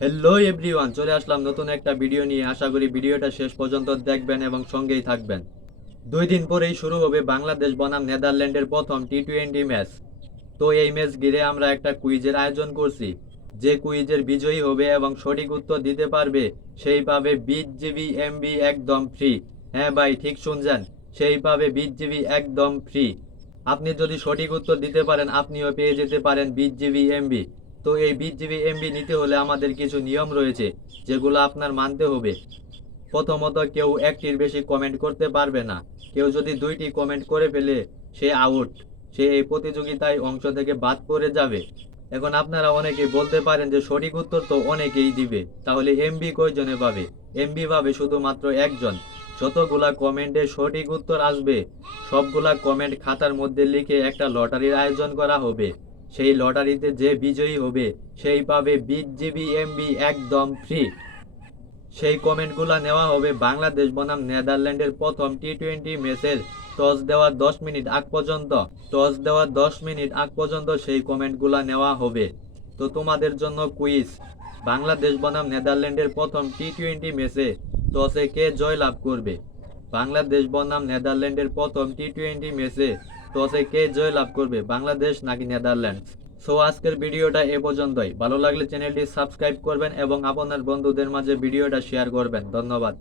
Hello everyone চলে আসলাম নতুন একটা ভিডিও নিয়ে। আশা করি ভিডিওটা শেষ পর্যন্ত দেখবেন এবং সঙ্গেই থাকবেন। দুই দিন পরেই শুরু হবে বাংলাদেশ বনাম নেদারল্যান্ডের প্রথম টি টোয়েন্টি ম্যাচ তো এই ম্যাচ ঘিরে আমরা একটা কুইজের আয়োজন করছি। যে কুইজের বিজয়ী হবে এবং সঠিক উত্তর দিতে পারবে, সেই পাবে বিশ জিবি এমবি একদম ফ্রি হ্যাঁ ভাই, ঠিক শুনছেন? সেই পাবে বিশ জিবি একদম ফ্রি আপনি যদি সঠিক উত্তর দিতে পারেন, আপনিও পেয়ে যেতে পারেন বিশ জিবি এমবি। তো এই বিশ জিবি এমবি নিতে হলে আমাদের কিছু নিয়ম রয়েছে, যেগুলো আপনার মানতে হবে। প্রথমত, কেউ একটির বেশি কমেন্ট করতে পারবে না। কেউ যদি দুইটি কমেন্ট করে ফেলে, সে আউট সে এই প্রতিযোগিতায় অংশ থেকে বাদ পড়ে যাবে। এখন আপনারা অনেকেই বলতে পারেন যে, সঠিক উত্তর তো অনেকেই দিবে। তাহলে এমবি কয়জনে পাবে? এমবি পাবে শুধুমাত্র একজন। যতগুলা কমেন্টে সঠিক উত্তর আসবে, সবগুলা কমেন্ট খাতার মধ্যে লিখে একটা লটারির আয়োজন করা হবে। সেই লটারিতে যে বিজয়ী হবে, সেই পাবে বিশ জিবি এমবি একদম ফ্রি সেই কমেন্টগুলো নেওয়া হবে বাংলাদেশ বনাম নেদারল্যান্ডের প্রথম টি টোয়েন্টি ম্যাচের টস দেওয়ার দশ মিনিট আগ পর্যন্ত, টস দেওয়ার দশ মিনিট আগ পর্যন্ত সেই কমেন্টগুলো নেওয়া হবে। তো তোমাদের জন্য কুইজ বাংলাদেশ বনাম নেদারল্যান্ডের প্রথম টি টোয়েন্টি ম্যাচে টসে কে জয় লাভ করবে? বাংলাদেশ বনাম নেদারল্যান্ডের প্রথম টি টোয়েন্টি ম্যাচে টসে কে জয় লাভ করবে? বাংলাদেশ নাকি নেদারল্যান্ডস? সো আজকের ভিডিওটা এ পর্যন্তই। ভালো লাগলে চ্যানেলটি সাবস্ক্রাইব করবেন এবং আপনার বন্ধুদের মাঝে ভিডিওটা শেয়ার করবেন। ধন্যবাদ।